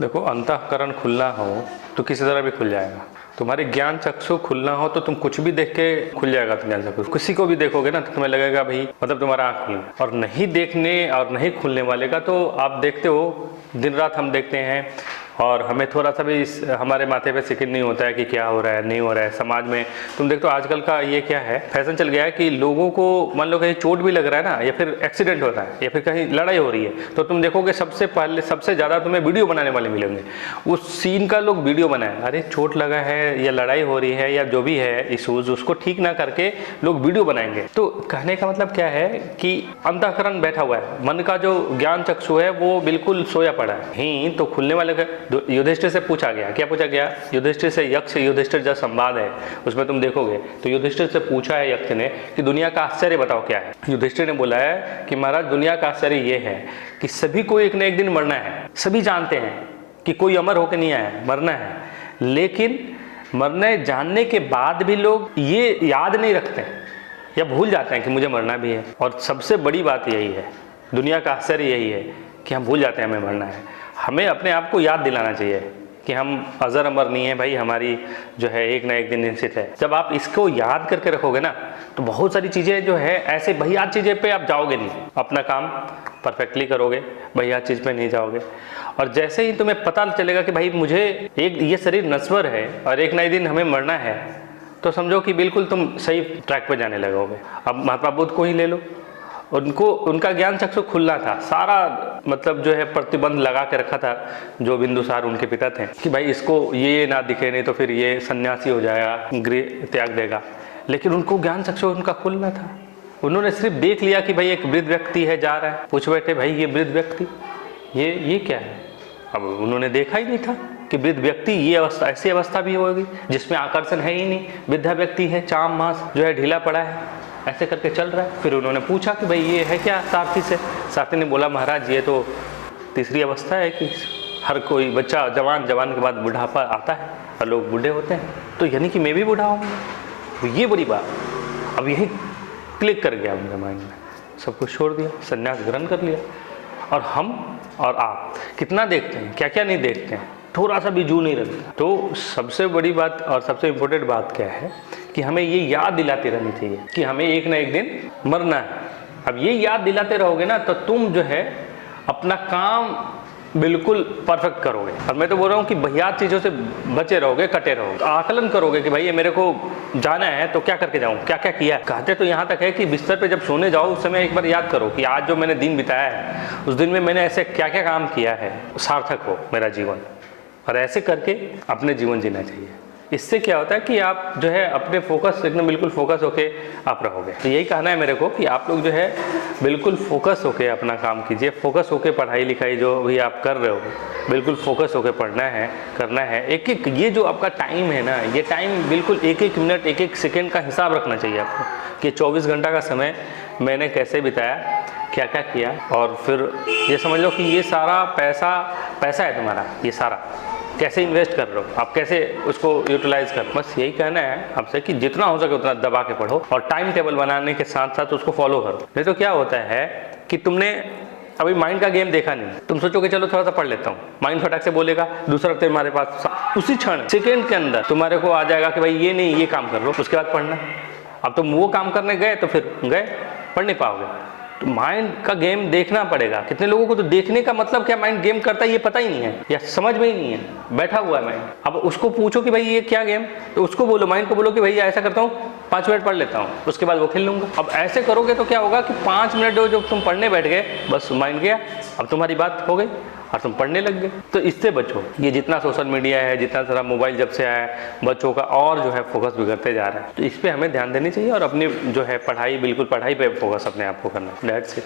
देखो, अंतःकरण खुलना हो तो किसी तरह भी खुल जाएगा। तुम्हारी ज्ञान चक्षु खुलना हो तो तुम कुछ भी देख के खुल जाएगा ज्ञान चक्षु। किसी को भी देखोगे ना तो तुम्हें लगेगा भाई मतलब तुम्हारा आँख खुला। और नहीं देखने और नहीं खुलने वाले का तो आप देखते हो, दिन रात हम देखते हैं और हमें थोड़ा सा भी हमारे माथे पे सिकिन नहीं होता है कि क्या हो रहा है नहीं हो रहा है समाज में। तुम देखते हो आजकल का ये क्या है, फैशन चल गया है कि लोगों को मान लो कहीं चोट भी लग रहा है ना, या फिर एक्सीडेंट हो रहा है या फिर कहीं लड़ाई हो रही है, तो तुम देखोगे सबसे पहले सबसे ज़्यादा तुम्हें वीडियो बनाने वाले मिलेंगे। उस सीन का लोग वीडियो बनाए, अरे चोट लगा है या लड़ाई हो रही है या जो भी है इशूज़, उसको ठीक ना करके लोग वीडियो बनाएंगे। तो कहने का मतलब क्या है कि अंतःकरण बैठा हुआ है, मन का जो ज्ञान चक्षु है वो बिल्कुल सोया पड़ा है। ही तो खुलने वाले का युधिष्ठिर से पूछा गया, क्या पूछा गया? युधिष्ठिर से यक्ष युधिष्ठिर जो संवाद है उसमें तुम देखोगे तो युधिष्ठिर से पूछा है यक्ष ने कि दुनिया का आश्चर्य बताओ क्या है। युधिष्ठिर ने बोला है कि महाराज दुनिया का आश्चर्य ये है कि सभी को एक न एक दिन मरना है। सभी जानते हैं कि कोई अमर होकर नहीं आया है, मरना है, लेकिन मरने जानने के बाद भी लोग ये याद नहीं रखते या भूल जाते हैं कि मुझे मरना भी है। और सबसे बड़ी बात यही है, दुनिया का आश्चर्य यही है कि हम भूल जाते हैं हमें मरना है। हमें अपने आप को याद दिलाना चाहिए कि हम अजर अमर नहीं है भाई, हमारी जो है एक ना एक दिन निश्चित है। जब आप इसको याद करके रखोगे ना तो बहुत सारी चीज़ें जो है ऐसे भैयात चीज़ें पे आप जाओगे नहीं, अपना काम परफेक्टली करोगे, भैयात चीज़ पे नहीं जाओगे। और जैसे ही तुम्हें पता चलेगा कि भाई मुझे एक ये शरीर नश्वर है और एक ना एक दिन हमें मरना है, तो समझो कि बिल्कुल तुम सही ट्रैक पर जाने लगोगे। अब महात्मा बुद्ध को ही ले लो, उनका ज्ञान चक्षु खुलना था, सारा मतलब जो है प्रतिबंध लगा के रखा था जो बिंदुसार उनके पिता थे कि भाई इसको ये ना दिखे नहीं तो फिर ये सन्यासी हो जाएगा, गृह त्याग देगा। लेकिन उनको ज्ञान चक्षु उनका खुलना था। उन्होंने सिर्फ देख लिया कि भाई एक वृद्ध व्यक्ति है जा रहा है, पूछ बैठे भाई ये वृद्ध व्यक्ति ये क्या है। अब उन्होंने देखा ही नहीं था कि वृद्ध व्यक्ति ये अवस्था, ऐसी अवस्था भी होगी जिसमें आकर्षण है ही नहीं, वृद्धा व्यक्ति है, चाम मांस जो है ढीला पड़ा है, ऐसे करके चल रहा है। फिर उन्होंने पूछा कि भाई ये है क्या सारथी से। सारथी ने बोला महाराज ये तो तीसरी अवस्था है कि हर कोई बच्चा जवान के बाद बुढ़ापा आता है और लोग बूढ़े होते हैं, तो यानी कि मैं भी बूढ़ा हूँ। तो ये बड़ी बात, अब यही क्लिक कर गया उनके माइंड में, सब कुछ छोड़ दिया, संन्यास ग्रहण कर लिया। और हम और आप कितना देखते हैं, क्या क्या नहीं देखते हैं, थोड़ा सा भी जू नहीं रखता। तो सबसे बड़ी बात और सबसे इम्पोर्टेंट बात क्या है कि हमें ये याद दिलाती रहनी चाहिए कि हमें एक ना एक दिन मरना है। अब ये याद दिलाते रहोगे ना तो तुम जो है अपना काम बिल्कुल परफेक्ट करोगे। और मैं तो बोल रहा हूँ कि भैया चीज़ों से बचे रहोगे, कटे रहोगे, आकलन करोगे कि भाई ये मेरे को जाना है तो क्या करके जाऊँ, क्या क्या किया। कहते तो यहाँ तक है कि बिस्तर पे जब सोने जाओ उस समय एक बार याद करो कि आज जो मैंने दिन बिताया है उस दिन में मैंने ऐसे क्या क्या काम किया है, सार्थक हो मेरा जीवन। और ऐसे करके अपने जीवन जीना चाहिए। इससे क्या होता है कि आप जो है अपने फोकस एकदम बिल्कुल फोकस होके आप रहोगे। तो यही कहना है मेरे को कि आप लोग जो है बिल्कुल फोकस होके अपना काम कीजिए, फोकस होके पढ़ाई लिखाई जो भी आप कर रहे हो बिल्कुल फोकस होके पढ़ना है, करना है। एक एक ये जो आपका टाइम है ना, ये टाइम बिल्कुल एक एक मिनट एक एक सेकेंड का हिसाब रखना चाहिए आपको कि 24 घंटा का समय मैंने कैसे बिताया, क्या क्या किया। और फिर ये समझ लो कि ये सारा पैसा है तुम्हारा, ये सारा कैसे इन्वेस्ट कर रहे हो, आप कैसे उसको यूटिलाइज कर। बस यही कहना है आपसे कि जितना हो सके उतना दबा के पढ़ो और टाइम टेबल बनाने के साथ साथ उसको फॉलो करो। नहीं तो क्या होता है कि तुमने अभी माइंड का गेम देखा नहीं, तुम सोचोगे चलो थोड़ा सा पढ़ लेता हूँ, माइंड फटाक से बोलेगा, दूसरा तुम्हारे पास उसी क्षण सेकेंड के अंदर तुम्हारे को आ जाएगा कि भाई ये नहीं ये काम कर लो, उसके बाद पढ़ना। अब तुम वो काम करने गए तो फिर गए, पढ़ नहीं पाओगे। तो माइंड का गेम देखना पड़ेगा। कितने लोगों को तो देखने का मतलब क्या माइंड गेम करता है ये पता ही नहीं है या समझ में ही नहीं है, बैठा हुआ है माइंड। अब उसको पूछो कि भाई ये क्या गेम, तो उसको बोलो, माइंड को बोलो कि भैया ऐसा करता हूँ 5 मिनट पढ़ लेता हूँ, उसके बाद वो खेल लूँगा। अब ऐसे करोगे तो क्या होगा कि 5 मिनट जो तुम पढ़ने बैठ गए बस माइंड गया, अब तुम्हारी बात हो गई और तुम पढ़ने लग गए। तो इससे बचो। ये जितना सोशल मीडिया है, जितना सारा मोबाइल जब से आया है, बच्चों का और जो है फोकस बिगड़ते जा रहा है। तो इस पर हमें ध्यान देनी चाहिए और अपनी जो है पढ़ाई, बिल्कुल पढ़ाई पे फोकस अपने आप को करना। That's it.